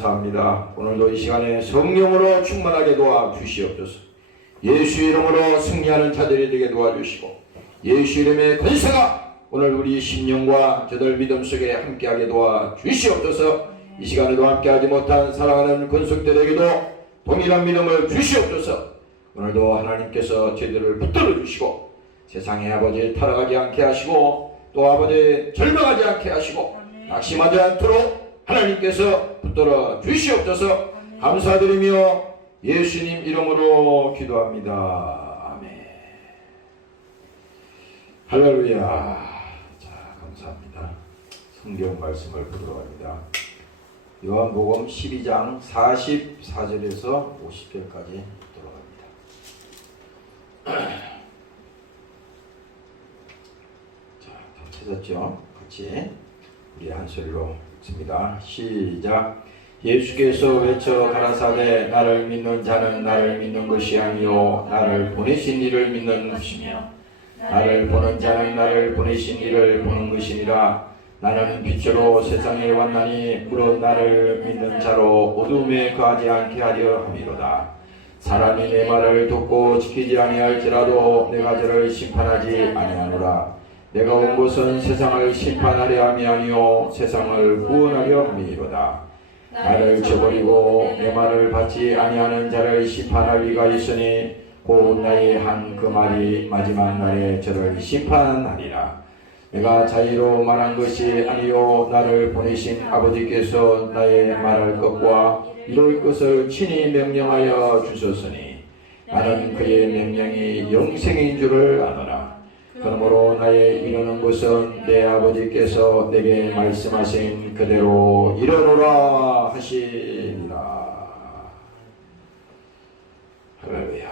감사합니다. 오늘도 이 시간에 성령으로 충만하게 도와주시옵소서. 예수 이름으로 승리하는 자들이 되게 도와주시고 예수 이름의 권세가 오늘 우리 심령과 저들 믿음 속에 함께하게 도와주시옵소서. 이 시간에도 함께하지 못한 사랑하는 권속들에게도 동일한 믿음을 주시옵소서. 오늘도 하나님께서 저희들을 붙들어 주시고 세상의 아버지 타락하지 않게 하시고 또 아버지 절망하지 않게 하시고 낙심하지 않도록 하나님께서 붙들어 주시옵소서. 감사드리며 예수님 이름으로 기도합니다. 아멘. 할렐루야. 자, 감사합니다. 성경 말씀을 보도록 합니다. 요한복음 12장 44절에서 50절까지 돌아갑니다. 자, 다 찾았죠? 같이 우리 한 소리로 읽습니다. 시작. 예수께서 외쳐 가라사대 나를 믿는 자는 나를 믿는 것이 아니요 나를 보내신 이를 믿는 것이며 나를 보는 자는 나를 보내신 이를 보는 것이니라. 나는 빛으로 세상에 왔나니 무릇 나를 믿는 자로 어둠에 거하지 않게 하려 함이로다. 사람이 내 말을 듣고 지키지 아니할지라도 내가 저를 심판하지 아니하노라. 내가 온 것은 세상을 심판하려 함이 아니요 세상을 구원하려 함이로다. 나를 저버리고 내 말을 받지 아니하는 자를 심판할 리가 있으니 곧 나의 한 그 말이 마지막 날에 저를 심판하리라. 내가 자의로 말한 것이 아니요 나를 보내신 아버지께서 나의 말을 꺾과 이룰 것을 친히 명령하여 주셨으니 나는 그의 명령이 영생인 줄을 아노라. 그러므로 나의 이루는 것은 내 아버지께서 내게 말씀하신 그대로 이루노라 하시니라. 할렐루야.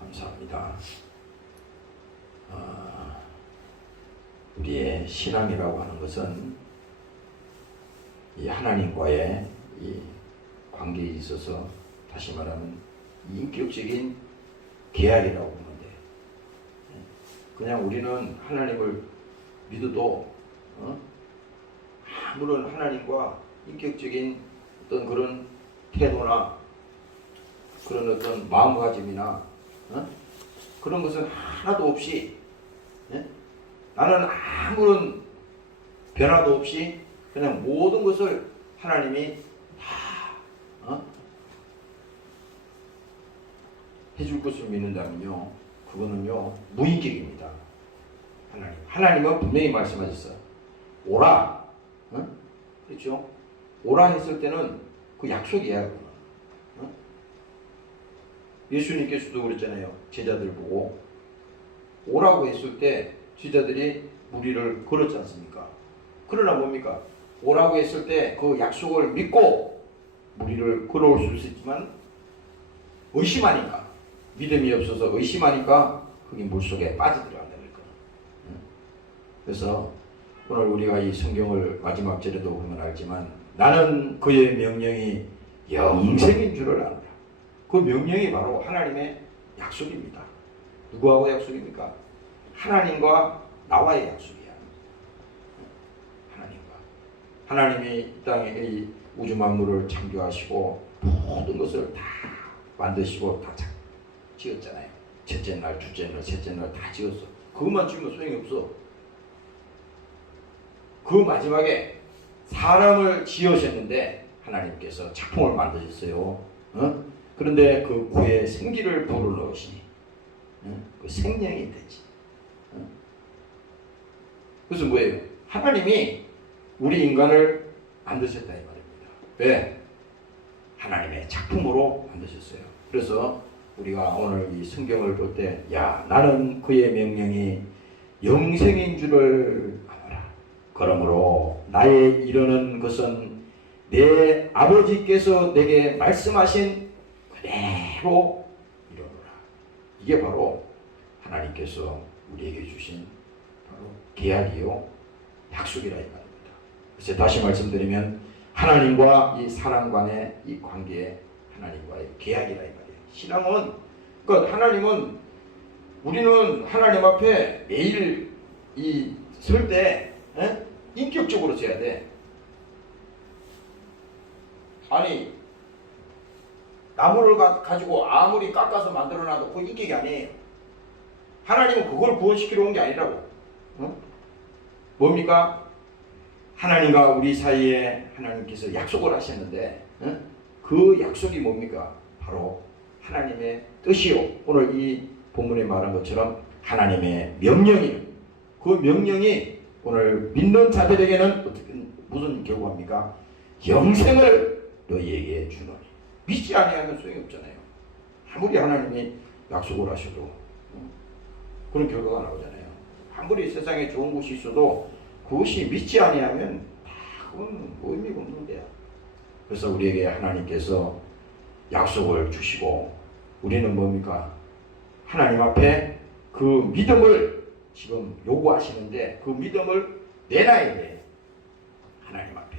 감사합니다. 우리의 신앙이라고 하는 것은 이 하나님과의 이 관계에 있어서 다시 말하면 인격적인 계약이라고 보면 돼. 그냥 우리는 하나님을 믿어도 아무런 하나님과 인격적인 어떤 그런 태도나 그런 어떤 마음가짐이나 그런 것은 하나도 없이 나는 아무런 변화도 없이 그냥 모든 것을 하나님이 다 해줄 것을 믿는다면요 그거는요 무인격입니다. 하나님은 분명히 말씀하셨어요. 오라. 그렇죠? 오라 했을 때는 그 약속이야. 예수님께서도 그랬잖아요. 제자들 보고 오라고 했을 때 제자들이 무리를 걸었지 않습니까? 그러나 뭡니까? 오라고 했을 때 그 약속을 믿고 무리를 걸어올 수 있었지만 의심하니까 믿음이 없어서 의심하니까 그게 물속에 빠져들어간다는 거예요. 그래서 오늘 우리가 이 성경을 마지막 절에도 보면 알지만 나는 그의 명령이 영생인 줄을 아노라. 그 명령이 바로 하나님의 약속입니다. 누구하고 약속입니까? 하나님과 나와의 약속이야. 하나님이 이 땅에 이 우주 만물을 창조하시고 모든 것을 다 만드시고 다 지었잖아요. 첫째 날, 둘째 날, 셋째 날 다 지었어. 그것만 지으면 소용이 없어. 그 마지막에 사람을 지으셨는데 하나님께서 작품을 만드셨어요. 그런데 그 구에 생기를 불어넣으시니 그 생명이 되지. 그래서 뭐예요? 하나님이 우리 인간을 만드셨다 이 말입니다. 왜? 하나님의 작품으로 만드셨어요. 그래서 우리가 오늘 이 성경을 볼 때 야 나는 그의 명령이 영생인 줄을 아노라. 그러므로 나의 이루는 것은 내 아버지께서 내게 말씀하신 그대로 이루노라. 이게 바로 하나님께서 우리에게 주신 바로 계약이요 약속이라 이 말입니다. 그래서 다시 말씀드리면 하나님과 이 사람 간의 이 관계에 하나님과의 계약이라 이 말이에요. 신앙은 그러니까 하나님은 우리는 하나님 앞에 매일 이 설 때 인격적으로 서야 돼. 아니 나무를 가지고 아무리 깎아서 만들어놔도 그거 인격이 아니에요. 하나님은 그걸 구원시키러 온 게 아니라고. 어? 뭡니까? 하나님과 우리 사이에 하나님께서 약속을 하셨는데 그 약속이 뭡니까? 바로 하나님의 뜻이요. 오늘 이 본문에 말한 것처럼 하나님의 명령이요. 그 명령이 오늘 믿는 자들에게는 어떻게 무슨 결과입니까? 영생을 너희에게 주노니. 믿지 아니하면 소용이 없잖아요. 아무리 하나님이 약속을 하셔도 그런 결과가 나오잖아요. 아무리 세상에 좋은 곳이 있어도 그것이 믿지 아니하면 그건 의미가 없는 거야. 그래서 우리에게 하나님께서 약속을 주시고 우리는 뭡니까? 하나님 앞에 그 믿음을 지금 요구하시는데 그 믿음을 내놔야 돼. 하나님 앞에.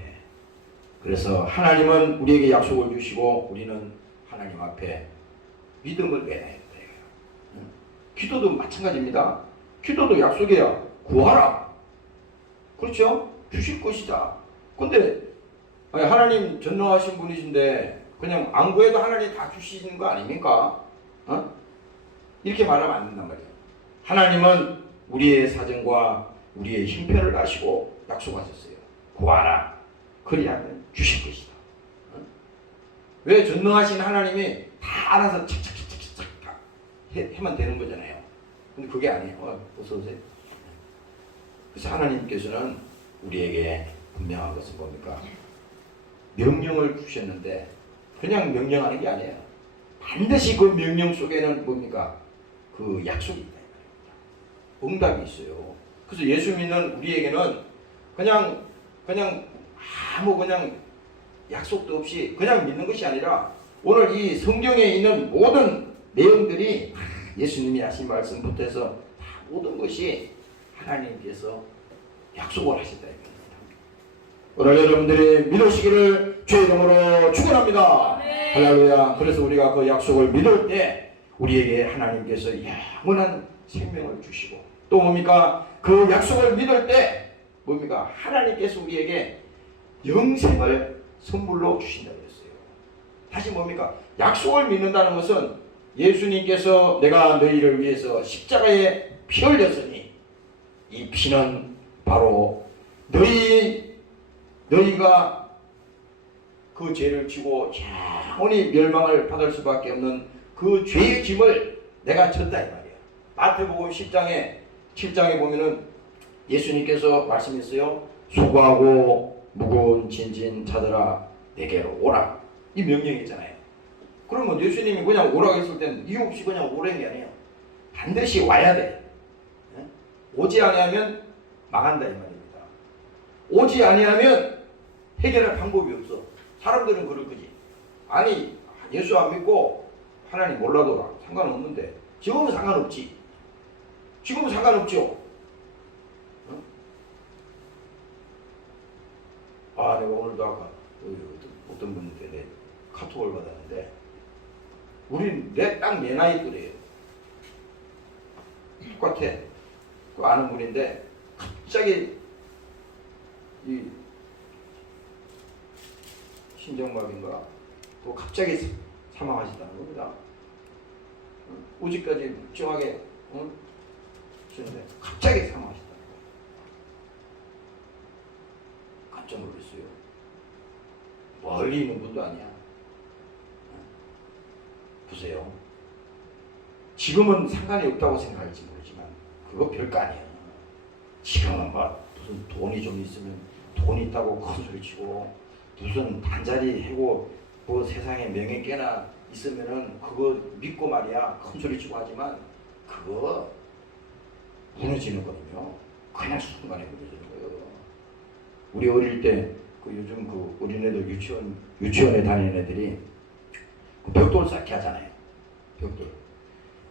그래서 하나님은 우리에게 약속을 주시고 우리는 하나님 앞에 믿음을 내놔야 돼요. 기도도 마찬가지입니다. 기도도 약속이야. 구하라. 그렇죠? 주실 것이다. 근데 하나님 전능하신 분이신데 그냥 안 구해도 하나님 다 주시는 거 아닙니까? 이렇게 말하면 안 된단 말이에요. 하나님은 우리의 사정과 우리의 형편을 아시고 약속하셨어요. 구하라. 그리하면 주실 것이다. 왜 전능하신 하나님이 다 알아서 착착착착착 해만 되는 거잖아요. 근데 그게 아니에요. 어서 오세요. 그래서 하나님께서는 우리에게 분명한 것은 뭡니까? 명령을 주셨는데 그냥 명령하는 게 아니에요. 반드시 그 명령 속에는 뭡니까? 그 약속이 있다. 응답이 있어요. 그래서 예수 믿는 우리에게는 그냥 아무 그냥 약속도 없이 그냥 믿는 것이 아니라 오늘 이 성경에 있는 모든 내용들이 예수님이 하신 말씀부터 해서 모든 것이 하나님께서 약속을 하신다. 오늘 여러분들이 믿으시기를 주의 이름으로 축원합니다. 할렐루야. 그래서 우리가 그 약속을 믿을 때 우리에게 하나님께서 영원한 생명을 주시고 또 뭡니까? 그 약속을 믿을 때 뭡니까? 하나님께서 우리에게 영생을 선물로 주신다고 했어요. 다시 뭡니까? 약속을 믿는다는 것은 예수님께서 내가 너희를 위해서 십자가에 피 흘렸으니 이 피는 바로 너희가 그 죄를 지고 영원히 멸망을 받을 수밖에 없는 그 죄의 짐을 내가 졌다 이 말이야. 마태복음 7장에 보면은 예수님께서 말씀했어요. 수고하고 무거운 짐진 자들아 내게로 오라. 이 명령이 있잖아요. 그러면 예수님이 그냥 오라고 했을 때는 이유 없이 그냥 오라는 게 아니에요. 반드시 와야 돼. 오지 아니하면 망한다 이 말입니다. 오지 아니하면 해결할 방법이 없어. 사람들은 그럴 거지. 아니 예수 안 믿고 하나님 몰라도 상관없는데 지금은 상관없지. 지금은 상관없죠. 내가 오늘도 아까 어떤 분한테 내 카톡을 받았는데 우린 딱 내 나이 또래요. 똑같아. 그 아는 분인데 갑자기 이 심장마비인가 또 갑자기 사망하시다는 겁니다. 오직까지 멀쩡하게 하시는데 갑자기 사망하시다는 거예요. 깜짝 놀랐어요. 멀리 있는 분도 아니야. 보세요. 지금은 상관이 없다고 생각할지 모르지만 그거 별거 아니야. 지금은 무슨 돈이 좀 있으면 돈 있다고 큰 소리 치고 무슨 단자리 해고 뭐 세상에 명예 깨나 있으면은 그거 믿고 말이야 큰 소리 치고 하지만 그거 무너지는 거든요. 그냥 순간에 무너지는 거예요. 우리 어릴 때 요즘 어린애들 유치원에 다니는 애들이 벽돌 쌓기 하잖아요.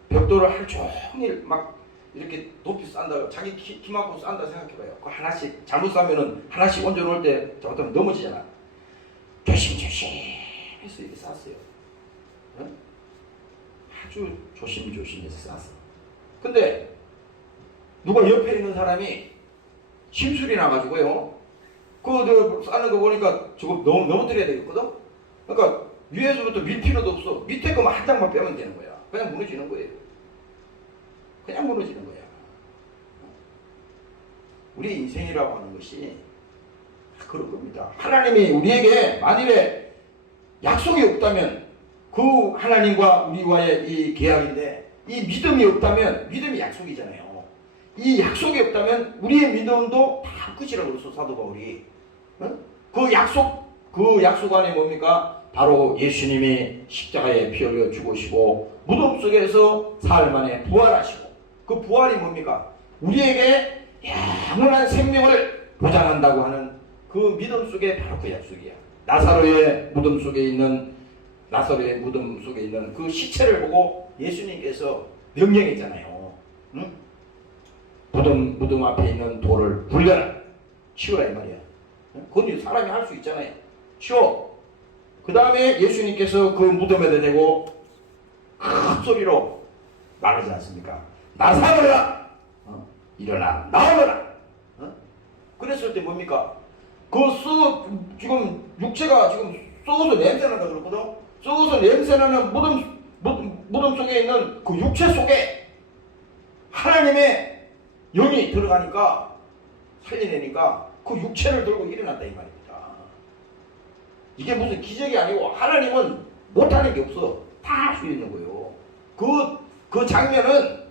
벽돌을 하루 종일 막 이렇게 높이 싼다. 자기 키만큼 싼다 생각해봐요. 그 하나씩 잘못 싸면은 하나씩 얹어 놓을 때 저것들은 넘어지잖아. 조심조심 해서 이렇게 쌌어요. 응? 아주 조심조심해서 쌌어. 근데 누가 옆에 있는 사람이 심술이 나가지고요. 그거 싸는 거 보니까 저거 넘어뜨려야 되겠거든? 그러니까 위에서부터 밀 필요도 없어. 밑에 거만 한 장만 빼면 되는 거야. 그냥 무너지는 거예요. 그냥 무너지는 거야. 우리 인생이라고 하는 것이 그런 겁니다. 하나님이 우리에게 만일에 약속이 없다면 그 하나님과 우리와의 이 계약인데 이 믿음이 없다면 믿음이 약속이잖아요. 이 약속이 없다면 우리의 믿음도 다 끝이라고 그랬어 사도 바울이. 그 약속 안에 뭡니까? 바로 예수님이 십자가에 피 흘려 죽으시고 무덤 속에서 사흘 만에 부활하시고 그 부활이 뭡니까? 우리에게 영원한 생명을 보장한다고 하는 그 믿음 속에 바로 그 약속이야. 나사로의 무덤 속에 있는 그 시체를 보고 예수님께서 명령했잖아요. 응? 무덤 앞에 있는 돌을 굴려라. 치우라 이 말이야. 그건 사람이 할 수 있잖아요. 치워. 그 다음에 예수님께서 그 무덤에다 대고 큰 소리로 말하지 않습니까? 나사로라! 일어나 나오너라! 그랬을 때 뭡니까? 지금 육체가 지금 썩어서 냄새난다 그렇거든? 썩어서 냄새나는 무덤 속에 있는 그 육체 속에 하나님의 영이 들어가니까 살려내니까 그 육체를 들고 일어났다 이 말입니다. 이게 무슨 기적이 아니고 하나님은 못하는 게 없어. 다 할 수 있는 거예요. 그 장면은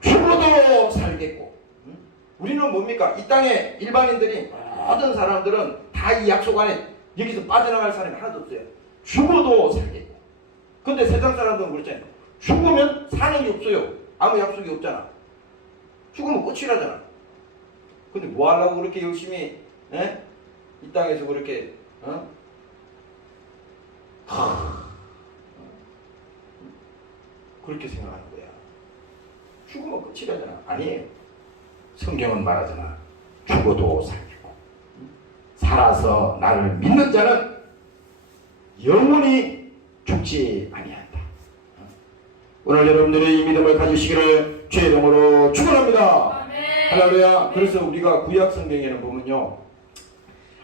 죽어도 살겠고 우리는 뭡니까? 이 땅에 일반인들이 모든 사람들은 다 이 약속 안에 여기서 빠져나갈 사람이 하나도 없어요. 죽어도 살겠고. 근데 세상 사람들은 그렇잖아요. 죽으면 사는 게 없어요. 아무 약속이 없잖아. 죽으면 끝이라잖아. 근데 뭐 하려고 그렇게 열심히 이 땅에서 그렇게 그렇게 생각하는 거야. 죽으면 끝이라잖아. 아니에요. 성경은 말하잖아. 죽어도 살겠고 살아서 나를 믿는 자는 영원히 죽지 아니한다. 오늘 여러분들이 이 믿음을 가지시기를 주의 이름으로 축원합니다. 할렐루야. 그래서 우리가 구약 성경에는 보면요,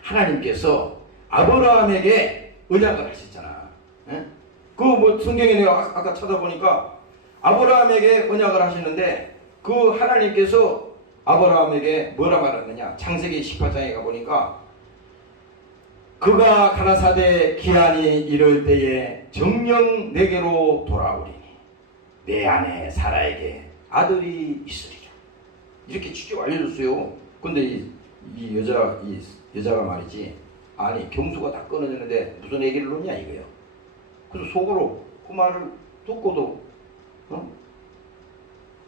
하나님께서 아브라함에게 언약을 하셨잖아. 그 뭐 성경에 내가 아까 찾아보니까 아브라함에게 언약을 하시는데 그 하나님께서 아브라함에게 뭐라 말했느냐? 창세기 18장에 가보니까 그가 가라사대 기한이 이를 때에 정령 내게로 돌아오리니 내 아내 사라에게 아들이 있으리라. 이렇게 직접 알려줬어요. 근데 이 여자가 말이지, 아니 경수가 다 끊어졌는데 무슨 얘기를 놓냐 이거예요. 그래서 속으로 그 말을 듣고도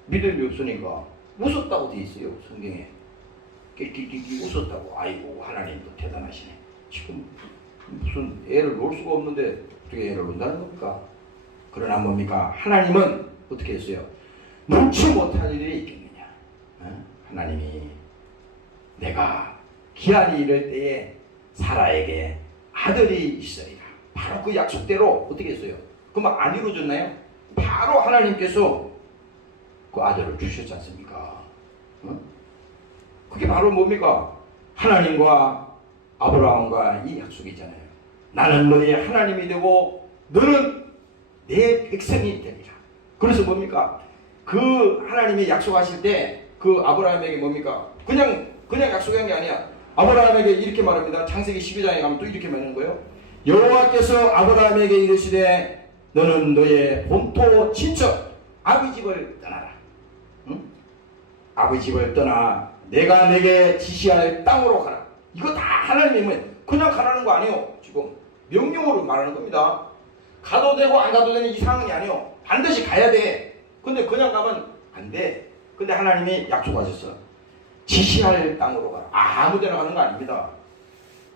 믿음이 없으니까 웃었다고 돼 있어요. 성경에 낄낄낄 웃었다고. 아이고 하나님도 대단하시네. 지금 무슨 애를 놓을 수가 없는데 어떻게 애를 놓는다는 겁니까? 그러나 뭡니까? 하나님은 어떻게 했어요? 눈치 못할 일이 있겠느냐? 하나님이 내가 기한이 이를 때에 사라에게 아들이 있으리라. 바로 그 약속대로 어떻게 했어요? 그 막 안 이루어졌나요? 바로 하나님께서 그 아들을 주셨지 않습니까? 그게 바로 뭡니까? 하나님과 아브라함과 이 약속이잖아요. 나는 너의 하나님이 되고 너는 내 백성이 되리라. 그래서 뭡니까? 그 하나님이 약속하실 때 그 아브라함에게 뭡니까? 그냥 약속한 게 아니야. 아브라함에게 이렇게 말합니다. 창세기 12장에 가면 또 이렇게 말하는 거예요. 여호와께서 아브라함에게 이르시되 너는 너의 본토 친척 아비 집을 떠나라. 아비 집을 떠나 내가 내게 지시할 땅으로 가라. 이거 다 하나님이 그냥 가라는 거 아니에요. 지금 명령으로 말하는 겁니다. 가도 되고 안 가도 되는 이 상황이 아니에요. 반드시 가야 돼. 근데 그냥 가면 안 돼. 근데 하나님이 약속하셨어. 지시할 땅으로 가라. 아무 데나 가는 거 아닙니다.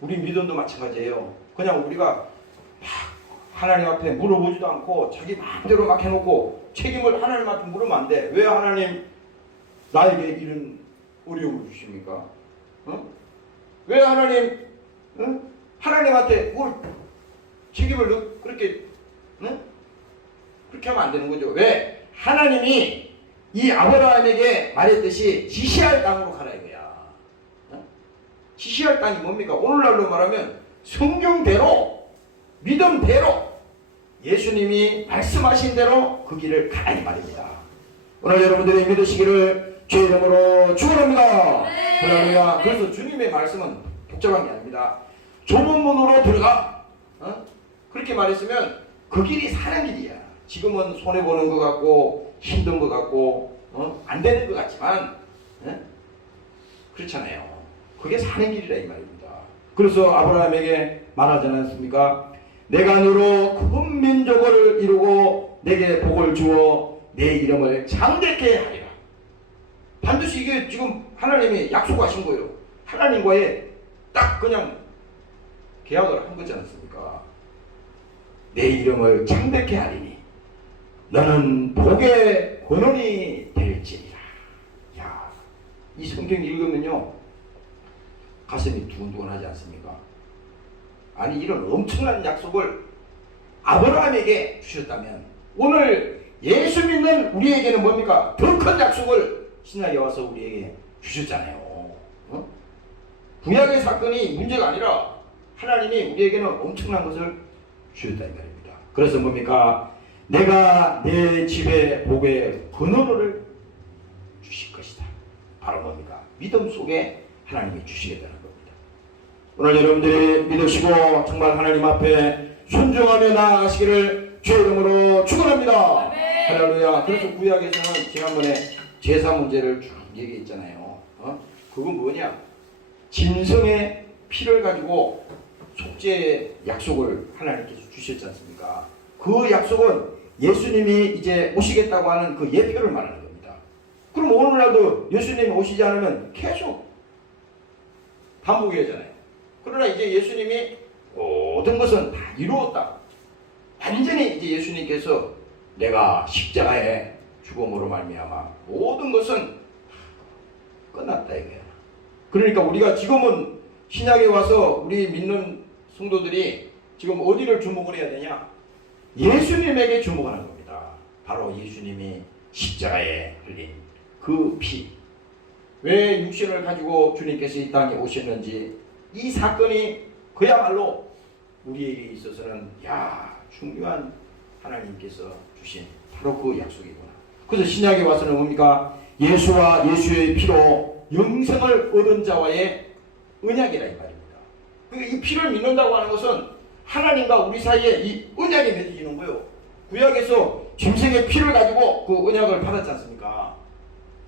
우리 믿음도 마찬가지예요. 그냥 우리가 막 하나님 앞에 물어보지도 않고 자기 마음대로 막 해놓고 책임을 하나님 앞에 물으면 안 돼. 왜 하나님 나에게 이런 어려움을 주십니까? 왜 하나님 하나님한테 뭘 책임을 그렇게 그렇게 하면 안 되는 거죠. 왜? 하나님이 이 아브라함에게 말했듯이 지시할 땅으로 가라 이거야. 지시할 땅이 뭡니까? 오늘날로 말하면 성경대로 믿음대로 예수님이 말씀하신 대로 그 길을 가라니 말입니다. 오늘 여러분들이 믿으시기를 주의 이름으로 축원합니다. 할렐루야. 그래서 주님의 말씀은 복잡한 게 아닙니다. 좁은 문으로 들어가. 그렇게 말했으면 그 길이 사는 길이야. 지금은 손해보는 것 같고 힘든 것 같고 안 되는 것 같지만 그렇잖아요. 그게 사는 길이라 이 말입니다. 그래서 아브라함에게 말하지 않았습니까? 내가 너로 큰 민족을 이루고 내게 복을 주어 내 이름을 장대케 하리라. 반드시 이게 지금 하나님이 약속하신 거예요. 하나님과의 딱 그냥 계약을 한 거지 않습니까? 내 이름을 장대케 하리니 너는 복의 권원이 될지니라. 야, 이 성경 읽으면요 가슴이 두근두근하지 않습니까? 아니 이런 엄청난 약속을 아브라함에게 주셨다면 오늘 예수 믿는 우리에게는 뭡니까? 더 큰 약속을 신약에 와서 우리에게 주셨잖아요. 구약의 사건이 문제가 아니라 하나님이 우리에게는 엄청난 것을 주셨다는 말입니다. 그래서 뭡니까? 내가 내 집에 복의 근원을 주실 것이다. 바로 뭡니까? 믿음 속에 하나님이 주시겠다는 겁니다. 오늘 여러분들이 믿으시고 정말 하나님 앞에 순종하며 나아가시기를 주의 이름으로 축원합니다. 할렐루야. 그래서 구약에서는 지난번에 제사 문제를 쭉 얘기했잖아요. 그건 뭐냐? 짐승의 피를 가지고 속죄의 약속을 하나님께서 주셨지 않습니까? 그 약속은 예수님이 이제 오시겠다고 하는 그 예표를 말하는 겁니다. 그럼 오늘날도 예수님이 오시지 않으면 계속 반복해야 하잖아요. 그러나 이제 예수님이 모든 것은 다 이루었다. 완전히 이제 예수님께서 내가 십자가에 죽음으로 말미암아 모든 것은 끝났다 이거야. 그러니까 우리가 지금은 신약에 와서 우리 믿는 성도들이 지금 어디를 주목을 해야 되냐? 예수님에게 주목하는 겁니다. 바로 예수님이 십자가에 흘린 그 피. 왜 육신을 가지고 주님께서 이 땅에 오셨는지 이 사건이 그야말로 우리에게 있어서는 중요한 하나님께서 주신 바로 그 약속이구나. 그래서 신약에 와서는 뭡니까? 예수와 예수의 피로 영생을 얻은 자와의 언약이라 이 말입니다. 그러니까 이 피를 믿는다고 하는 것은 하나님과 우리 사이에 이 언약이 맺어지는 거예요. 구약에서 짐승의 피를 가지고 그 언약을 받았지 않습니까?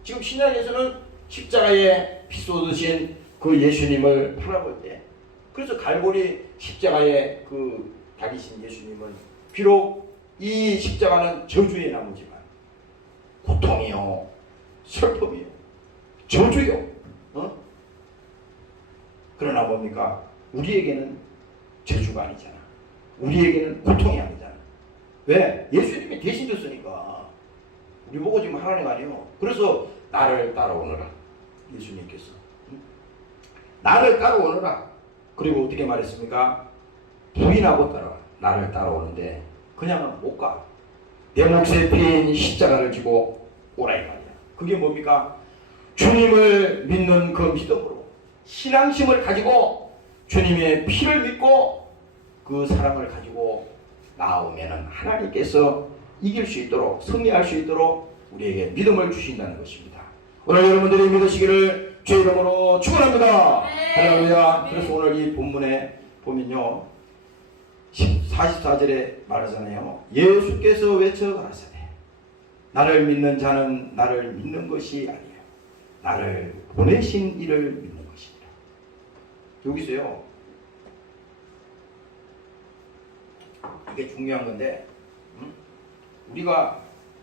지금 신약에서는 십자가에 피 쏟으신 그 예수님을 바라볼 때, 그래서 갈보리 십자가에 그 달리신 예수님은 비록 이 십자가는 저주의 나무지만 고통이요, 슬픔이요, 저주요. 그러나 뭡니까? 우리에게는 저주가 아니잖아. 우리에게는 고통이 아니잖아. 왜? 예수님이 대신 졌으니까. 우리 보고 지금 하나님 아니에요. 그래서 나를 따라오너라. 예수님께서. 나를 따라오너라. 그리고 어떻게 말했습니까? 부인하고 따라와. 나를 따라오는데 그냥은 못 가. 내 몫에 피인 십자가를 지고 오라 이 말이야. 그게 뭡니까? 주님을 믿는 그 믿음으로 신앙심을 가지고 주님의 피를 믿고 그 사랑을 가지고 나오면은 하나님께서 이길 수 있도록, 승리할 수 있도록 우리에게 믿음을 주신다는 것입니다. 오늘 여러분들이 믿으시기를 주의 이름으로 축원합니다. 할렐루야. 그래서 오늘 이 본문에 보면요 44절에 말하잖아요. 예수께서 외쳐 가라사대 나를 믿는 자는 나를 믿는 것이 아니요 나를 보내신 이를 믿는 것이니라. 여기서요 이게 중요한 건데 우리가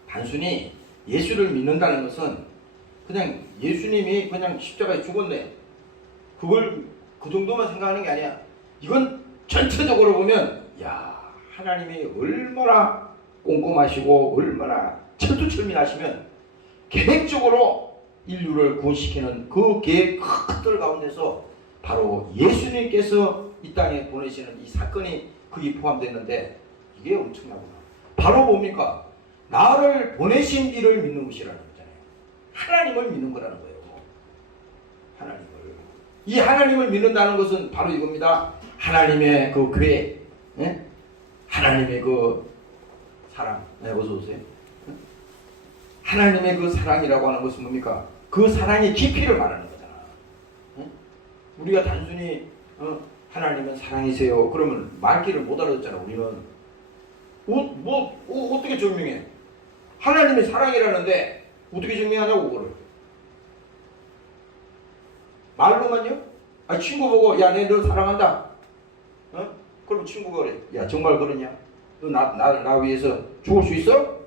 단순히 예수를 믿는다는 것은 그냥 예수님이 그냥 십자가에 죽었네 그걸 그 정도만 생각하는 게 아니야. 이건 전체적으로 보면 하나님이 얼마나 꼼꼼하시고 얼마나 철두철미하시면 계획적으로 인류를 구원시키는 그 계획 큰 가운데서 바로 예수님께서 이 땅에 보내시는 이 사건이 거기 포함됐는데 이게 엄청나구나. 바로 뭡니까? 나를 보내신 이를 믿는 것이라는 거잖아요. 하나님을 믿는 거라는 거예요. 하나님을. 이 하나님을 믿는다는 것은 바로 이겁니다. 하나님의 그 계획, 하나님의 그 사랑, 네, 어서 오세요. 하나님의 그 사랑이라고 하는 것은 뭡니까? 그 사랑의 깊이를 말하는 거잖아. 우리가 단순히 하나님은 사랑이세요 그러면 말귀를 못 알아듣잖아. 우리는 어떻게 증명해? 하나님이 사랑이라는데 어떻게 증명하냐고 그거를. 말로만요? 친구 보고 야 내 너 사랑한다. 그럼 친구가 그래. 야 정말 그러냐? 너 나 위해서 죽을 수 있어?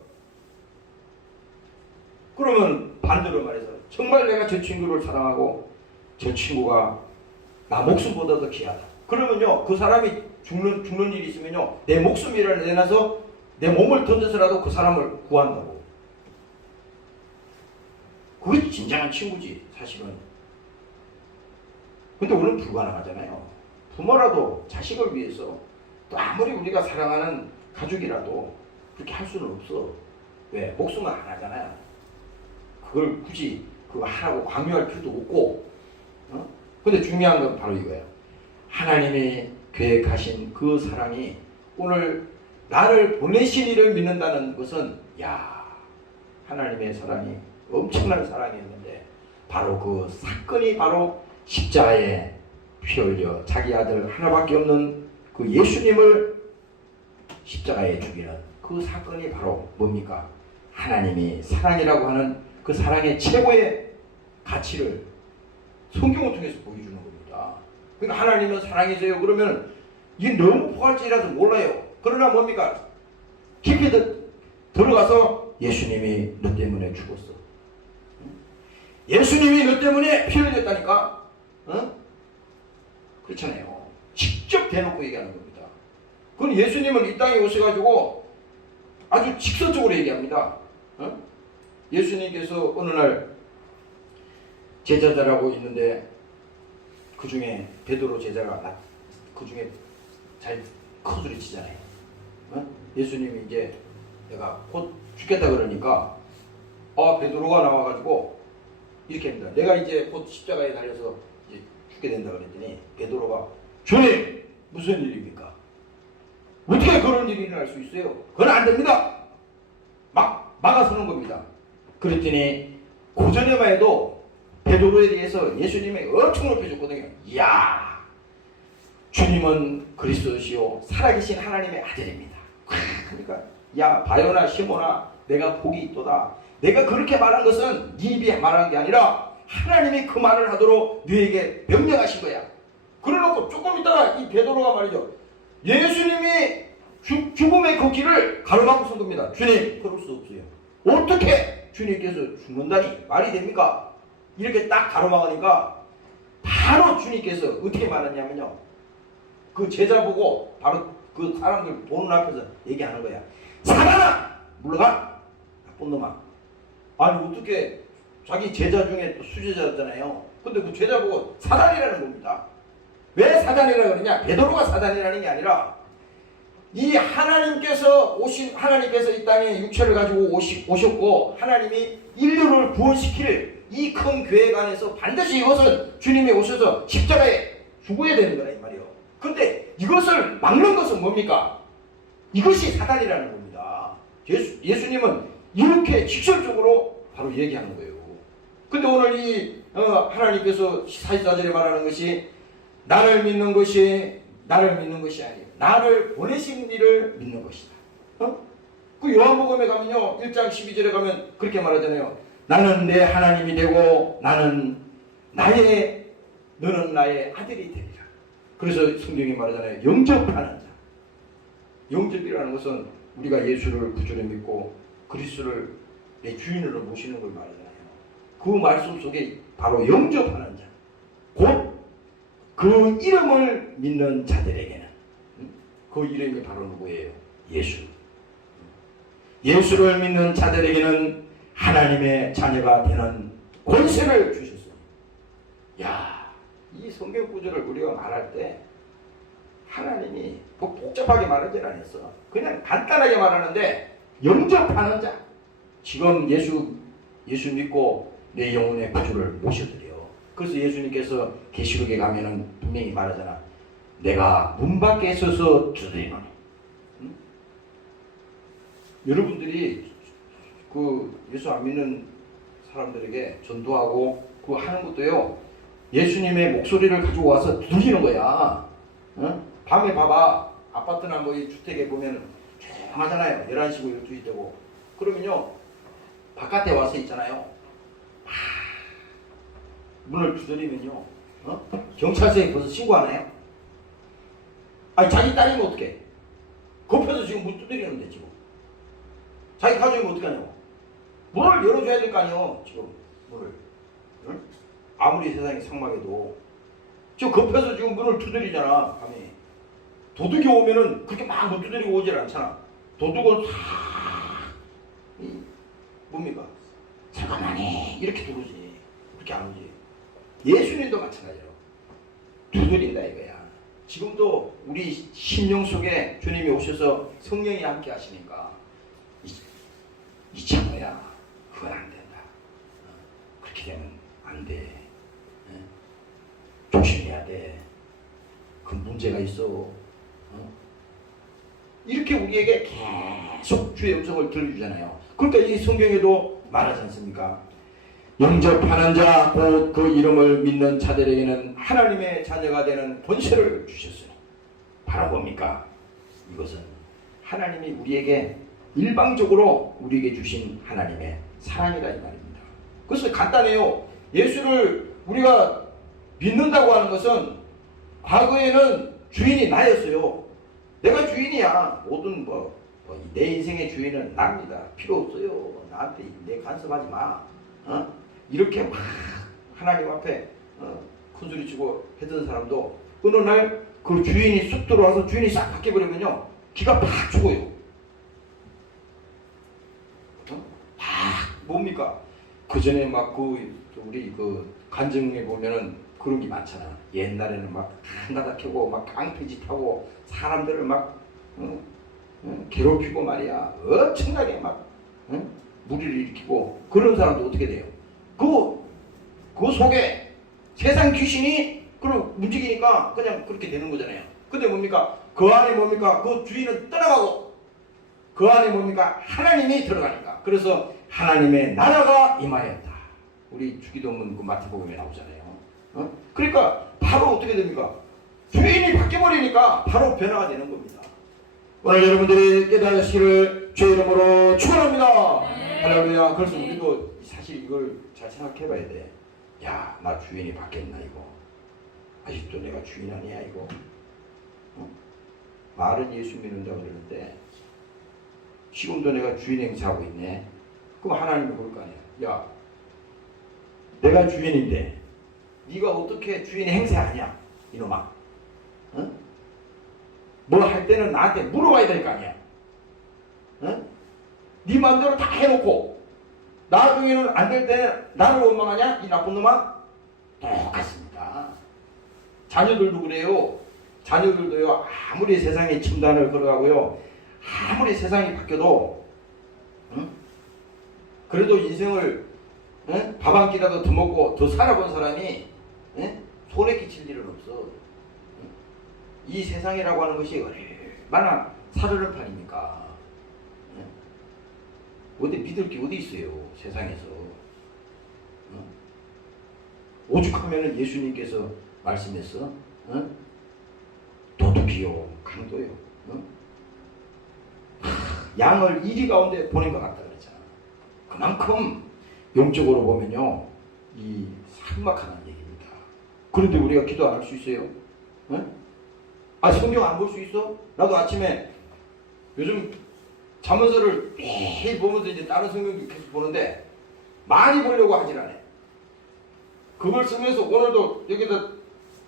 그러면 반대로 말해서 정말 내가 저 친구를 사랑하고 저 친구가 나 목숨보다 더 귀하다. 그러면요 그 사람이 죽는 일이 있으면요 내 목숨이라도 내놔서 내 몸을 던져서라도 그 사람을 구한다고. 그게 진정한 친구지 사실은. 근데 우리는 불가능하잖아요. 부모라도 자식을 위해서 또 아무리 우리가 사랑하는 가족이라도 그렇게 할 수는 없어. 왜? 목숨은 안 하잖아요. 그걸 굳이 그거 하라고 강요할 필요도 없고. 근데 중요한 건 바로 이거예요. 하나님이 계획하신 그 사랑이 오늘 나를 보내신 이를 믿는다는 것은 하나님의 사랑이 엄청난 사랑이었는데 바로 그 사건이 바로 십자가에 피 흘려 자기 아들 하나밖에 없는 그 예수님을 십자가에 죽이는 그 사건이 바로 뭡니까? 하나님이 사랑이라고 하는 그 사랑의 최고의 가치를 성경을 통해서 보여주는 겁니다. 그러니까 하나님은 사랑이세요 그러면 이게 너무 포괄적이라서 몰라요. 그러나 뭡니까? 깊이 들어가서 예수님이 너 때문에 죽었어. 예수님이 너 때문에 피 흘렸다니까. 그렇잖아요. 직접 대놓고 얘기하는 겁니다. 그건 예수님은 이 땅에 오셔가지고 아주 직선적으로 얘기합니다. 예수님께서 어느 날 제자들하고 있는데 그 중에 베드로 제자가 그 중에 잘 커소리 치잖아요. 예수님이 이제 내가 곧 죽겠다 그러니까 베드로가 나와가지고 이렇게 합니다. 내가 이제 곧 십자가에 달려서 이제 죽게 된다 그랬더니 베드로가 주님 무슨 일입니까? 어떻게 그런 일이 일어날 수 있어요? 그건 안 됩니다. 막아서는 겁니다. 그랬더니 고전에만 해도 베드로에 대해서 예수님이 엄청 높여줬거든요. 이야 주님은 그리스도시요 살아계신 하나님의 아들입니다. 그러니까 야 바요나 시모나 내가 복이 있도다. 내가 그렇게 말한 것은 네 입이 말한 게 아니라 하나님이 그 말을 하도록 너에게 명령하신 거야. 그래놓고 조금 있다가 이 베드로가 말이죠. 예수님이 죽음의 그 길을 가로막고 선 겁니다. 주님 그럴 수 없어요. 어떻게 주님께서 죽는다니 말이 됩니까? 이렇게 딱 가로막으니까 바로 주님께서 어떻게 말하냐면요. 그 제자 보고 바로 그 사람들 보는 앞에서 얘기하는 거야. 사단아 물러가 나쁜 놈아. 아니 어떻게 자기 제자 중에 또 수제자잖아요. 근데 그 제자 보고 사단이라는 겁니다. 왜 사단이라고 그러냐? 베드로가 사단이라는 게 아니라 이 하나님께서 이 땅에 육체를 가지고 오셨고 하나님이 인류를 구원시킬 이 큰 계획 안에서 반드시 이것은 주님이 오셔서 십자가에 죽어야 되는 거라 이 말이에요. 근데 이것을 막는 것은 뭡니까? 이것이 사단이라는 겁니다. 예수님은 이렇게 직설적으로 바로 얘기하는 거예요. 근데 오늘 이 하나님께서 44절에 말하는 것이 나를 믿는 것이 아니에요. 나를 보내신 이를 믿는 것이다. 그 요한복음에 가면요 1장 12절에 가면 그렇게 말하잖아요. 나는 내 하나님이 되고 너는 나의 아들이 되리라. 그래서 성경이 말하잖아요. 영접하는 자. 영접이라는 것은 우리가 예수를 구주로 믿고 그리스도를 내 주인으로 모시는 걸 말하잖아요. 그 말씀 속에 바로 영접하는 자. 곧 그 이름을 믿는 자들에게는 그 이름이 바로 누구예요? 예수. 예수를 믿는 자들에게는 하나님의 자녀가 되는 권세를 주셨어요. 이 성경 구절을 우리가 말할 때 하나님이 복잡하게 말하지 않았어. 그냥 간단하게 말하는데 영접하는 자. 지금 예수 믿고 내 영혼의 구주를 모셔드려. 그래서 예수님께서 계시록에 가면은 분명히 말하잖아. 내가 문 밖에 서서 두드리노니 여러분들이 그 예수 안 믿는 사람들에게 전도하고 그거 하는 것도요, 예수님의 목소리를 가지고 와서 들리는 거야. 어? 밤에 봐봐. 아파트나 뭐 이 주택에 보면 조용하잖아요. 11시고 12시 되고. 그러면요, 바깥에 와서 있잖아요. 문을 두드리면요, 경찰서에 벌써 신고하나요? 아니, 자기 딸이면 어떡해? 겁해서 지금 문 두드리는데, 지금. 자기 가족이면 어떡하냐고. 문을 열어줘야 될 거 아니에요, 지금. 문을. 응? 아무리 세상이 삭막해도. 지금 겁해서 지금 문을 두드리잖아, 밤에. 도둑이 오면은 그렇게 막 문 두드리고 오질 않잖아. 도둑은 뭡니까? 잠깐만해. 이렇게 두르지. 그렇게 안 오지. 예수님도 마찬가지로 두드린다 이거야. 지금도 우리 심령 속에 주님이 오셔서 성령이 함께 하시니까 이 참아야 그건 안 된다. 그렇게 되면 안 돼. 조심해야 돼. 그 문제가 있어. 이렇게 우리에게 계속 주의 음성을 들려주잖아요. 그러니까 이 성경에도 말하지 않습니까? 영접하는 자, 곧 그 이름을 믿는 자들에게는 하나님의 자녀가 되는 권세를 주셨으니. 바로 뭡니까? 이것은 하나님이 우리에게 일방적으로 우리에게 주신 하나님의 사랑이다 이 말입니다. 그래서 간단해요. 예수를 우리가 믿는다고 하는 것은 과거에는 주인이 나였어요. 내가 주인이야. 모든 내 인생의 주인은 납니다. 필요 없어요. 나한테 내 간섭하지 마. 이렇게 막 하나님 앞에 큰 소리 치고 했던 사람도 어느 날 그 주인이 쑥 들어와서 주인이 싹 바뀌어버리면요, 기가 팍 죽어요. 뭡니까? 그 전에 막 우리 간증에 보면은 그런 게 많잖아. 옛날에는 막 한가닥 켜고 막 깡패짓하고 사람들을 막 괴롭히고 말이야. 엄청나게 막 무리를 일으키고 그런 사람도 어떻게 돼요? 그 속에 세상 귀신이 그걸 움직이니까 그냥 그렇게 되는 거잖아요. 근데 뭡니까? 그 안에 뭡니까? 그 주인은 떠나가고 그 안에 뭡니까? 하나님이 들어가니까. 그래서 하나님의 나라가 임하였다. 우리 주기도문 그 마태복음에 나오잖아요. 그러니까 바로 어떻게 됩니까? 주인이 바뀌어버리니까 바로 변화가 되는 겁니다. 오늘 여러분들이 깨달으시기를 주의 이름으로 축원합니다. 할렐루야. 그래서 우리도 사실 이걸 잘 생각해봐야 돼. 야, 나 주인이 바뀌었나 이거. 아직도 내가 주인 아니야 이거. 말은 예수 믿는다고 그러는데 지금도 내가 주인 행세하고 있네. 그럼 하나님이 그럴 거 아니야. 야, 내가 주인인데 네가 어떻게 주인 행세하냐 이놈아. 뭐 할 때는 나한테 물어봐야 될 거 아니야. 네 마음대로 다 해놓고 나중에는 안 될 때는 나를 원망하냐 이 나쁜 놈아. 똑같습니다. 자녀들도 그래요. 자녀들도요, 아무리 세상에 침단을 걸어가고요, 아무리 세상이 바뀌어도 그래도 인생을 밥 한 끼라도 더 먹고 더 살아본 사람이 손에 끼칠 일은 없어. 이 세상이라고 하는 것이 얼마나 살얼음판입니까? 어디 믿을 게 어디 있어요 세상에서. 오죽하면은 예수님께서 말씀했어. 도둑이요 강도요. 양을 이리 가운데 보낸 것 같다 그랬잖아. 그만큼 영적으로 보면요 이 삭막하다는 얘기입니다. 그런데 우리가 기도 안 할 수 있어요? 성경 안 볼 수 있어? 나도 아침에 요즘 잠언서를 매일 보면서 이제 다른 성경도 계속 보는데 많이 보려고 하질 않아요. 그걸 쓰면서 오늘도 여기다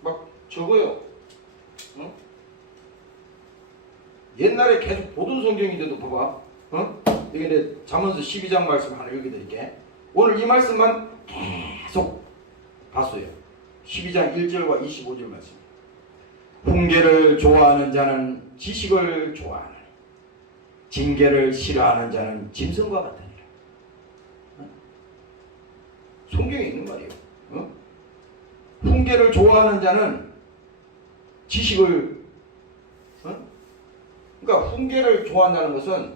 막 적어요. 옛날에 계속 보던 성경인데도 봐봐. 여기 내 잠언서 12장 말씀 하나 읽어드릴게. 오늘 이 말씀만 계속 봤어요. 12장 1절과 25절 말씀. 훈계를 좋아하는 자는 지식을 좋아하느니 징계를 싫어하는 자는 짐승과 같으니라. 성경에 있는 말이에요. 훈계를 좋아하는 자는 지식을 그러니까 훈계를 좋아한다는 것은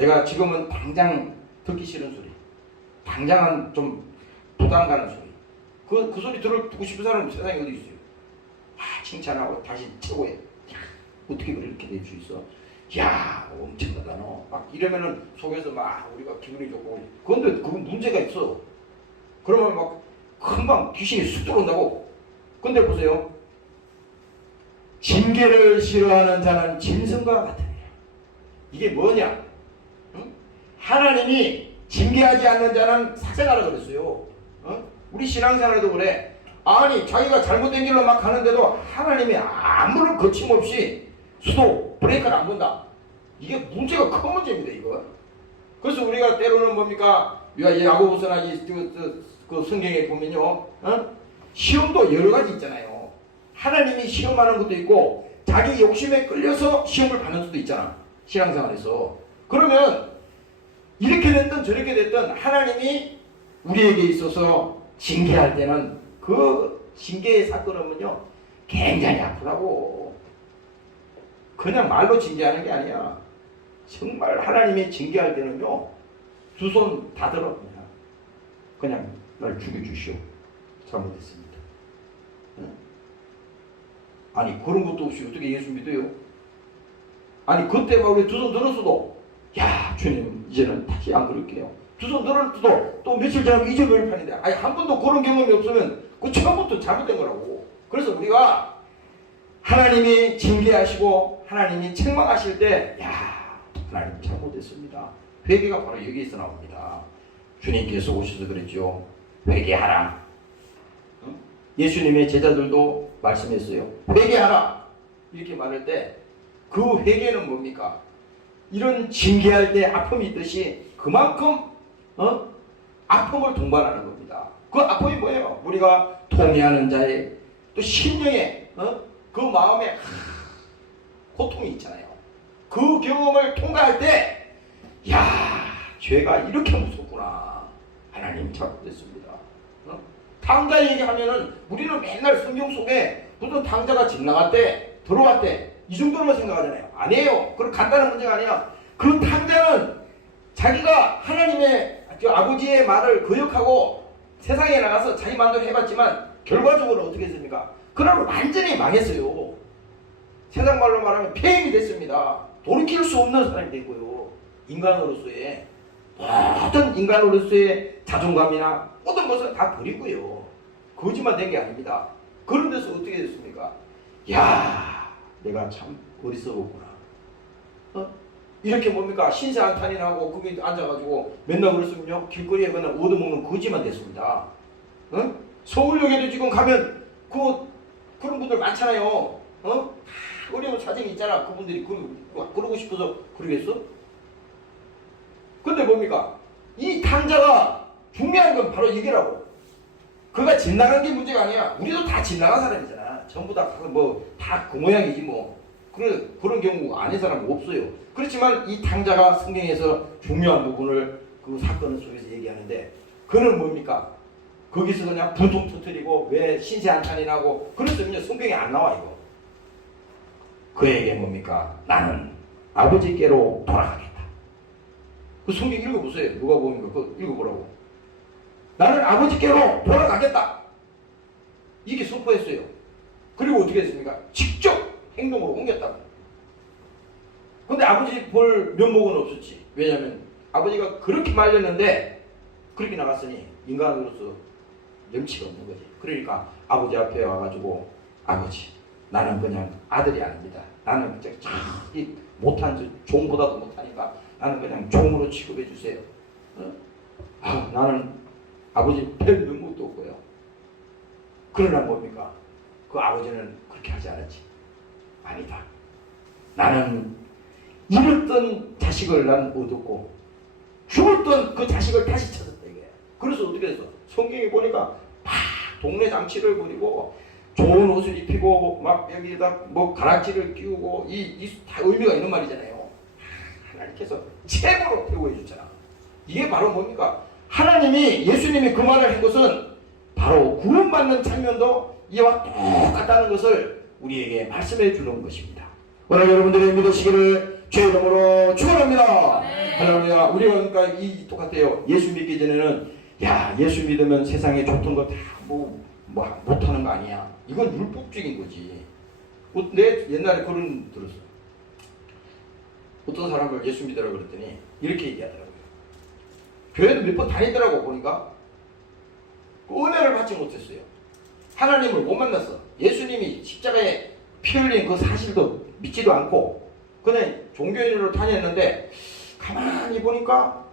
내가 지금은 당장 듣기 싫은 소리, 당장은 좀 부담 가는 소리, 그 소리 듣고 싶은 사람은 세상에 어디 있어요? 칭찬하고 다시 최고야. 어떻게 그렇게 될 수 있어? 야, 엄청나다 너. 막 이러면은 속에서 막 우리가 기분이 좋고. 그런데 그건 문제가 있어. 그러면 막 금방 귀신이 쑥 들어온다고. 근데 보세요. 징계를 싫어하는 자는 짐승과 같으니라. 이게 뭐냐? 응? 하나님이 징계하지 않는 자는 사생하라 그랬어요. 응? 우리 신앙생활에도 그래. 아니 자기가 잘못된 길로 막 가는데도 하나님이 아무런 거침없이 수도 브레이크를 안 건다. 이게 문제가 큰 문제입니다. 이거. 그래서 우리가 때로는 뭡니까? 야고보서나 그 성경에 보면요, 어? 시험도 여러 가지 있잖아요. 하나님이 시험하는 것도 있고 자기 욕심에 끌려서 시험을 받는 수도 있잖아. 신앙생활에서. 그러면 이렇게 됐든 저렇게 됐든 하나님이 우리에게 있어서 징계할 때는 그 징계의 사건은요 굉장히 아프다고. 그냥 말로 징계하는 게 아니야. 정말 하나님이 징계할 때는요 두 손 다 들어 그냥 날 죽여주시오. 잘못했습니다. 아니 그런 것도 없이 어떻게 예수 믿어요? 아니 그때 막 우리 두 손 들었어도 야 주님 이제는 다시 안 그럴게요. 두 손 들었어도 또 며칠 지나면 잊어버릴 판인데 아니 한 번도 그런 경험이 없으면 그 처음부터 잘못된 거라고. 그래서 우리가 하나님이 징계하시고 하나님이 책망하실 때 야 하나님 잘못했습니다. 회개가 바로 여기에서 나옵니다. 주님께서 오셔서 그랬죠. 회개하라. 예수님의 제자들도 말씀했어요. 회개하라. 이렇게 말할 때 그 회개는 뭡니까? 이런 징계할 때 아픔이 있듯이 그만큼 아픔을 동반하는 겁니다. 그 아픔이 뭐예요? 우리가 통회하는 자의 또 심령의 그 마음에 고통이 있잖아요. 그 경험을 통과할 때 야 죄가 이렇게 무섭구나. 하나님 잘못했습니다. 탕자 얘기하면은 우리는 맨날 성경 속에 무슨 탕자가 집 나갔대 들어왔대 이 정도로만 생각하잖아요. 아니에요. 그런 간단한 문제가 아니야. 그 탕자는 자기가 하나님의 아버지의 말을 거역하고 세상에 나가서 자기 마음대로 해봤지만 결과적으로 어떻게 했습니까? 그날 완전히 망했어요. 세상 말로 말하면 폐행이 됐습니다. 돌이킬 수 없는 사람이 됐고요. 인간으로서의 모든 인간으로서의 자존감이나 모든 것을 다 버리고요. 거짓말 된 게 아닙니다. 그런 데서 어떻게 됐습니까? 야 내가 참 어리석었구나. 이렇게 뭡니까? 신세 한탄이나고 거기 앉아가지고 맨날 그랬으면요 길거리에 그냥 얻어먹는 거지만 됐습니다. 서울역에도 지금 가면 그런 분들 많잖아요. 어려운 사정이 있잖아. 그분들이 그러고 싶어서 그러겠어? 근데 뭡니까? 이 탕자가 중요한 건 바로 이게라고. 그가 집 나간 게 문제가 아니야. 우리도 다 집 나간 사람이잖아. 전부 다 다 그 모양이지 뭐. 그런 경우 아닌 사람은 없어요. 그렇지만 이 탕자가 성경에서 중요한 부분을 그 사건 속에서 얘기하는데 그는 뭡니까? 거기서 그냥 분통 터뜨리고 왜 신세 한탄이 나고 그랬으면 성경에 안 나와 이거. 그에게 뭡니까? 나는 아버지께로 돌아가겠다. 그 성경 읽어보세요. 누가 보니까 그거 읽어보라고. 나는 아버지께로 돌아가겠다. 이게 선포했어요. 그리고 어떻게 했습니까? 직접 행동으로 옮겼다. 근데 아버지 볼 면목은 없었지. 왜냐하면 아버지가 그렇게 말렸는데 그렇게 나갔으니 인간으로서 염치가 없는 거지. 그러니까 아버지 앞에 와가지고 아버지 나는 그냥 아들이 아닙니다. 나는 그냥 못한 종보다도 못하니까 나는 그냥 종으로 취급해 주세요. 나는 아버지 별 면목도 없고요. 그러나 뭡니까? 그 아버지는 그렇게 하지 않았지. 아니다. 나는 잃었던 자식을 난 얻었고 죽었던 그 자식을 다시 찾았다 이게. 그래서 어떻게 해서 성경에 보니까 막 동네 장치를 부리고 좋은 옷을 입히고 막 여기에다 뭐 가락지를 끼우고 이 다 의미가 있는 말이잖아요. 하나님께서 최고로 대우해 줬잖아. 이게 바로 뭡니까? 하나님이 예수님이 그 말을 한 것은 바로 구원받는 장면도 이와 똑같다는 것을 우리에게 말씀해 주는 것입니다. 오늘 여러분들이 믿으시기를 주의 이름으로 축원합니다. 할렐루야. 우리가 그러니까 이 똑같아요. 예수 믿기 전에는 야 예수 믿으면 세상에 좋던 거 다 뭐 못하는 거 아니야. 이건 율법적인 거지. 내 옛날에 그런 들었어. 어떤 사람을 예수 믿으라고 그랬더니 이렇게 얘기하더라고요. 교회도 몇 번 다니더라고 보니까 은혜를 받지 못했어요. 하나님을 못 만났어. 예수님이 십자가에 피 흘린 그 사실도 믿지도 않고 그냥 종교인으로 다녔는데 가만히 보니까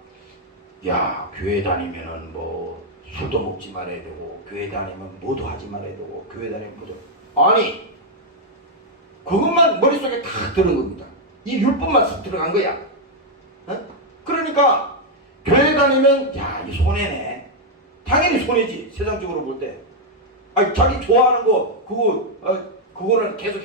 야 교회 다니면은 뭐 술도 먹지 말아야 되고 교회 다니면 뭐도 하지 말아야 되고 교회 다니면 뭐도 아니 그것만 머릿속에 다 들은 겁니다. 이 율법만 쏙 들어간 거야. 어? 그러니까 교회 다니면 야 이 손해네. 당연히 손해지 세상적으로 볼 때. 아니 자기 좋아하는 거 그거는 계속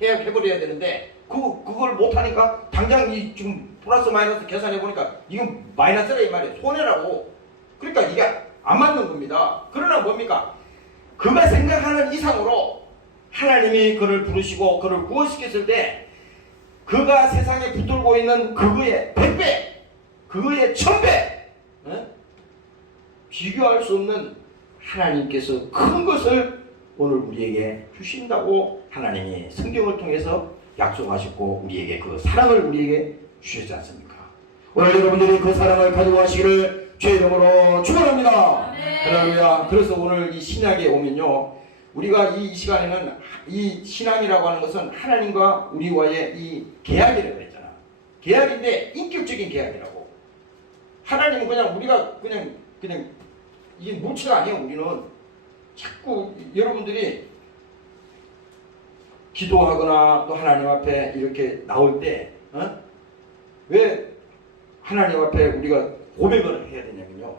해버려야 되는데 그걸 못하니까 당장 이 지금 플러스 마이너스 계산해 보니까 이건 마이너스라 이 말이에요. 손해라고. 그러니까 이게 안 맞는 겁니다. 그러나 뭡니까? 그가 생각하는 이상으로 하나님이 그를 부르시고 그를 구원시켰을 때 그가 세상에 붙들고 있는 그거의 100배, 그거의 1000배 비교할 수 없는 하나님께서 큰 것을 오늘 우리에게 주신다고 하나님이 성경을 통해서 약속하셨고 우리에게 그 사랑을 우리에게 주셨지 않습니까? 오늘 여러분들이 그 사랑을 가지고 가시기를 주의 이름으로 축원합니다. 할렐루야. 그래서 오늘 이 신약에 오면요, 우리가 이 시간에는 이 신앙이라고 하는 것은 하나님과 우리와의 이 계약이라고 했잖아. 계약인데 인격적인 계약이라고. 하나님은 그냥 우리가 그냥 이게 물체가 아니에요. 우리는 자꾸 여러분들이 기도하거나 또 하나님 앞에 이렇게 나올 때 왜 하나님 앞에 우리가 고백을 해야 되냐면요,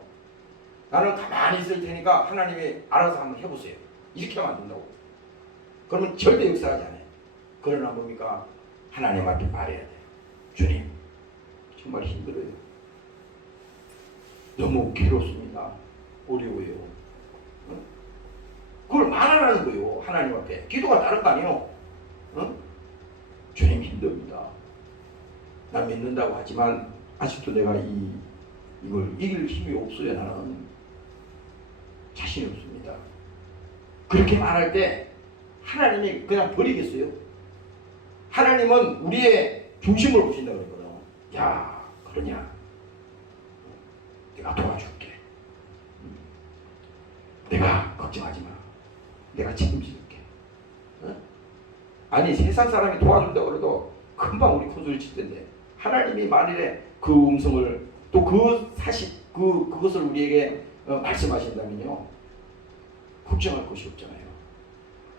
나는 가만히 있을 테니까 하나님이 알아서 한번 해보세요. 이렇게 하면 안 된다고. 그러면 절대 역사하지 않아요. 그러나 뭡니까? 하나님 앞에 말해야 돼요. 주님 정말 힘들어요. 너무 괴롭습니다. 어려워요. 그걸 말하라는 거예요. 하나님 앞에. 기도가 다른 거 아니에요. 주님 힘듭니다. 난 믿는다고 하지만 아직도 내가 이걸 이길 힘이 없어요. 나는 자신이 없습니다. 그렇게 말할 때 하나님이 그냥 버리겠어요? 하나님은 우리의 중심을 보신다고 그러거든. 야, 그러냐? 내가 도와줄게. 내가 걱정하지 마. 내가 책임질게. 아니 세상 사람이 도와준다고 그래도 금방 우리 코소리 칠 텐데 하나님이 만일에 그 음성을 또 그 사실 그것을 우리에게 말씀하신다면요, 걱정할 것이 없잖아요.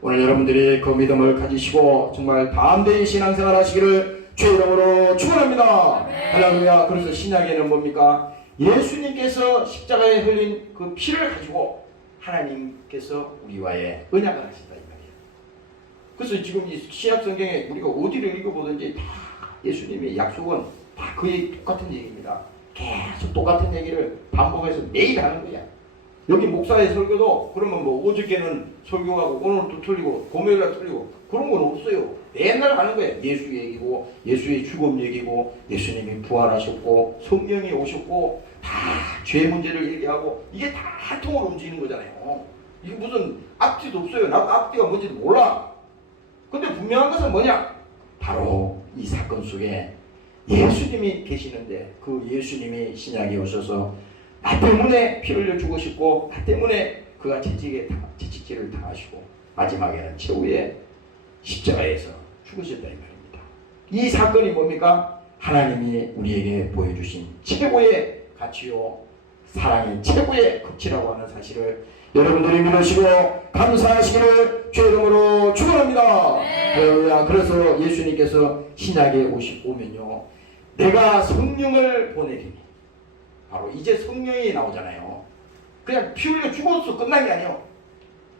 오늘 여러분들이 그 믿음을 가지시고 정말 담대히 신앙생활 하시기를 주의 이름으로 축원합니다. 할렐루야. 그래서 신약에는 뭡니까? 예수님께서 십자가에 흘린 그 피를 가지고 하나님께서 우리와의 언약을 하신다 이 말이에요. 그래서 지금 이 신약 성경에 우리가 어디를 읽어보든지 다 예수님의 약속은 다 그의 똑같은 얘기입니다. 계속 똑같은 얘기를 반복해서 매일 하는 거야. 여기 목사의 설교도 그러면 뭐 어저께는 설교하고 오늘은 또 틀리고 금요일날 틀리고 그런 건 없어요. 맨날 하는 거예요. 예수 얘기고 예수의 죽음 얘기고 예수님이 부활하셨고 성령이 오셨고 다 죄 문제를 얘기하고 이게 다 통으로 움직이는 거잖아요. 이게 무슨 앞뒤도 없어요. 나도 앞뒤가 뭔지도 몰라. 근데 분명한 것은 뭐냐? 바로 이 사건 속에 예수님이 계시는데 그 예수님이 신약에 오셔서 나 때문에 피 흘려 죽으셨고 나 때문에 그가 채찍질을 당하시고 마지막에는 최후의 십자가에서 죽으셨다 이 말입니다. 이 사건이 뭡니까? 하나님이 우리에게 보여주신 최고의 가치요 사랑의 최고의 극치라고 하는 사실을 여러분들이 믿으시고 감사하시기를 주의 이름으로 축원합니다. 그래서 예수님께서 신약에 오면요, 내가 성령을 보내리니, 바로 이제 성령이 나오잖아요. 그냥 피 흘려 죽어서 끝난 게 아니에요.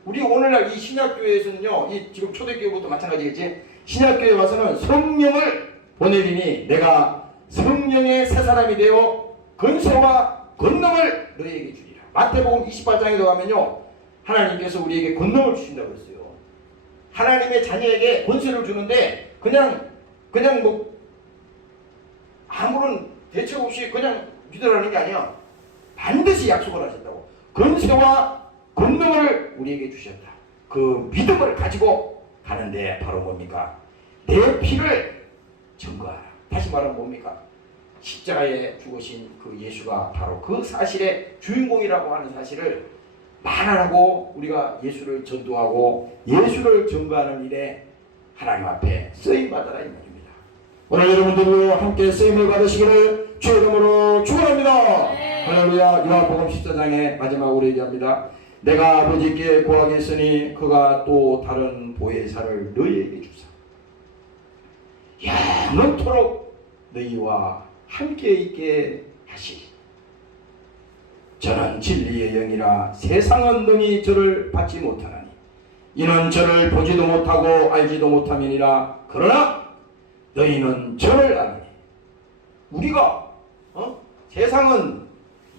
우리 오늘날 이 신약교회에서는요, 이 지금 초대교회부터 마찬가지겠지. 신약교회 와서는 성령을 보내리니 내가 성령의 새 사람이 되어 권세와 권능을 너희에게 주리라. 마태복음 28장에 가면요, 하나님께서 우리에게 권능을 주신다고 했어요. 하나님의 자녀에게 권세를 주는데 그냥 뭐 아무런 대책 없이 그냥 믿으라는 게 아니야. 반드시 약속을 하셨다고. 권세와 권능을 우리에게 주셨다. 그 믿음을 가지고 가는데 바로 뭡니까? 내 피를 증거하라. 다시 말하면 뭡니까? 십자가에 죽으신 그 예수가 바로 그 사실의 주인공이라고 하는 사실을 말하라고 우리가 예수를 전도하고 예수를 증거하는 일에 하나님 앞에 쓰임받아라 이 말입니다. 오늘 여러분들도 함께 쓰임을 받으시기를 주의 이름으로 축원합니다. 할렐루야. 요한복음 14장의 마지막으로 얘기합니다. 내가 아버지께 구하겠으니 그가 또 다른 보혜사를 너희에게 주사 영원토록 너희와 함께 있게 하시리. 저는 진리의 영이라 세상은 능히 저를 받지 못하나니 이는 저를 보지도 못하고 알지도 못함이니라. 그러나 너희는 저를 아느니. 우리가 세상은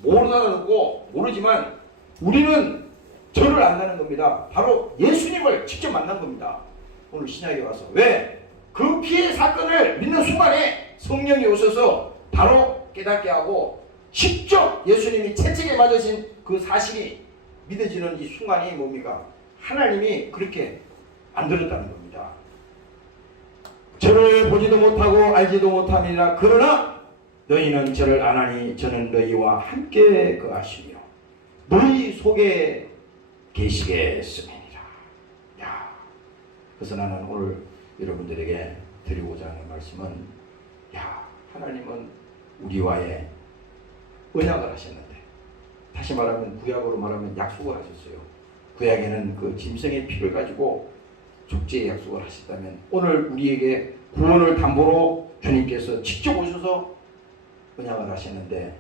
모르고 모르지만 우리는 저를 안다는 겁니다. 바로 예수님을 직접 만난 겁니다. 오늘 신약에 와서. 왜? 그 피해 사건을 믿는 순간에 성령이 오셔서 바로 깨닫게 하고 직접 예수님이 채찍에 맞으신 그 사실이 믿어지는 이 순간이 뭡니까? 하나님이 그렇게 만들었다는 겁니다. 저를 보지도 못하고 알지도 못함이라. 그러나 너희는 저를 아나니 저는 너희와 함께 거하시며 너희 속에 계시겠음이니라. 야, 그래서 나는 오늘 여러분들에게 드리고자 하는 말씀은, 야, 하나님은 우리와의 언약을 하셨는데, 다시 말하면 구약으로 말하면 약속을 하셨어요. 구약에는 그 짐승의 피를 가지고 족제의 약속을 하셨다면 오늘 우리에게 구원을 담보로 주님께서 직접 오셔서 언약을 하셨는데,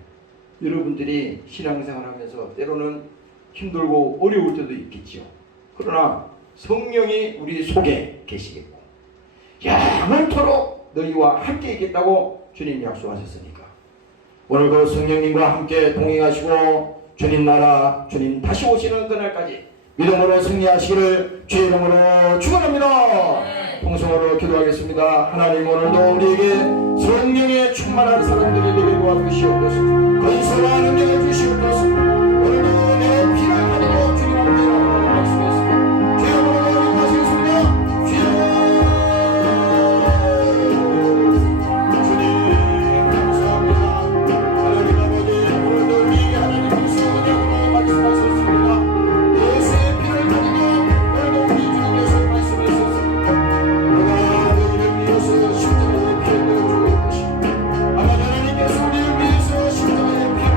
여러분들이 신앙생활 하면서 때로는 힘들고 어려울 때도 있겠지요. 그러나 성령이 우리 속에 계시겠고 영원토록 너희와 함께 있겠다고 주님이 약속하셨으니까 오늘 그 성령님과 함께 동행하시고 주님 나라, 주님 다시 오시는 그날까지 믿음으로 승리하시기를 주의 이름으로 축원합니다. 통성으로 기도하겠습니다. 하나님, 오늘도 우리에게 성령의 충만한 사람들이 되게 도와주시옵소서. 건설과 능력을 주시옵소서. 오늘도 내 피를 가지고 주님 앞에 나오라고 말씀했습니다. 주의 이름으로 기도하시겠습니다. 주님 감사합니다. 하나님 아버지, 오늘도 우리에게 하나님 성령으로 말씀하셨습니다. 예수의 피를 가지고 오늘도 우리 주님께서 말씀하셨습니다. 내가 너희를 위해서 십자가의 피를 주고 것이 아마 하나님께서 우리를 위해서 십자가의 피를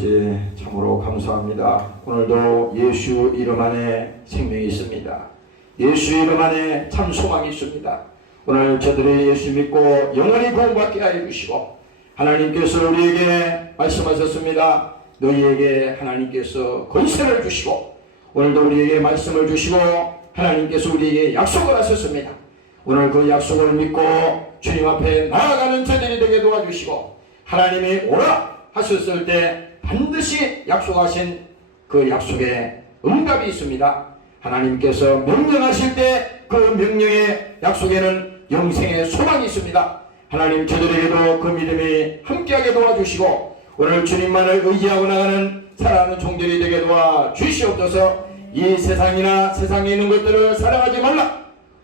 아버지 참으로 감사합니다. 오늘도 예수 이름 안에 생명이 있습니다. 예수 이름 안에 참 소망이 있습니다. 오늘 저들이 예수 믿고 영원히 구원받게 하여 주시고 하나님께서 우리에게 말씀하셨습니다. 너희에게 하나님께서 권세를 주시고 오늘도 우리에게 말씀을 주시고 하나님께서 우리에게 약속을 하셨습니다. 오늘 그 약속을 믿고 주님 앞에 나아가는 저들이 되게 도와주시고 하나님이 오라 하셨을 때 반드시 약속하신 그 약속에 응답이 있습니다. 하나님께서 명령하실 때 그 명령의 약속에는 영생의 소망이 있습니다. 하나님 저들에게도 그 믿음이 함께하게 도와주시고 오늘 주님만을 의지하고 나가는 사랑하는 종들이 되게 도와주시옵소서. 이 세상이나 세상에 있는 것들을 사랑하지 말라.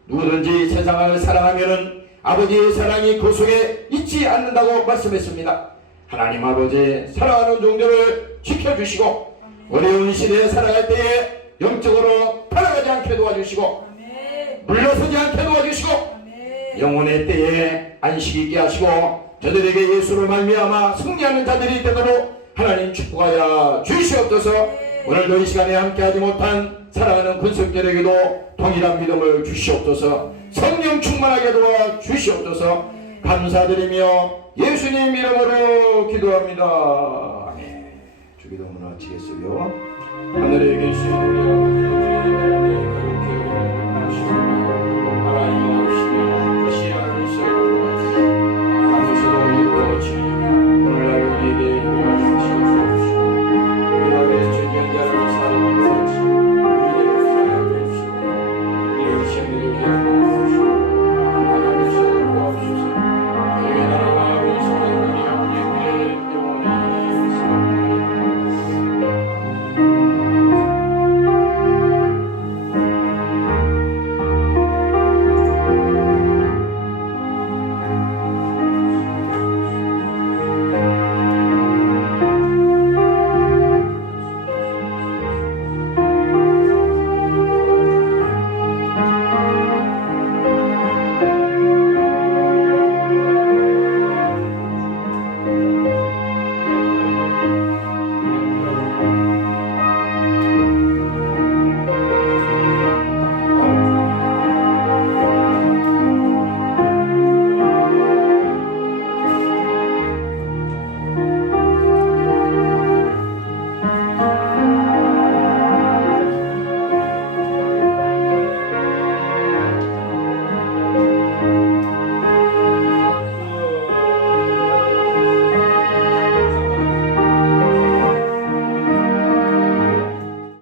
누구든지 세상을 사랑하면은 아버지의 사랑이 그 속에 있지 않는다고 말씀했습니다. 하나님 아버지 사랑하는 종들을 지켜주시고 어려운 시대에 살아갈 때에 영적으로 타락하지 않게 도와주시고 물러서지 않게 도와주시고 영혼의 때에 안식 있게 하시고 저들에게 예수를 말미암아 승리하는 자들이 되도록 하나님 축복하여 주시옵소서. 오늘도 이 시간에 함께하지 못한 사랑하는 군석들에게도 동일한 믿음을 주시옵소서. 성령 충만하게 도와 주시옵소서. 감사드리며 예수님 이름으로 기도합니다. 아멘. 주기도문을 마치겠어요. 하늘에 계신 우리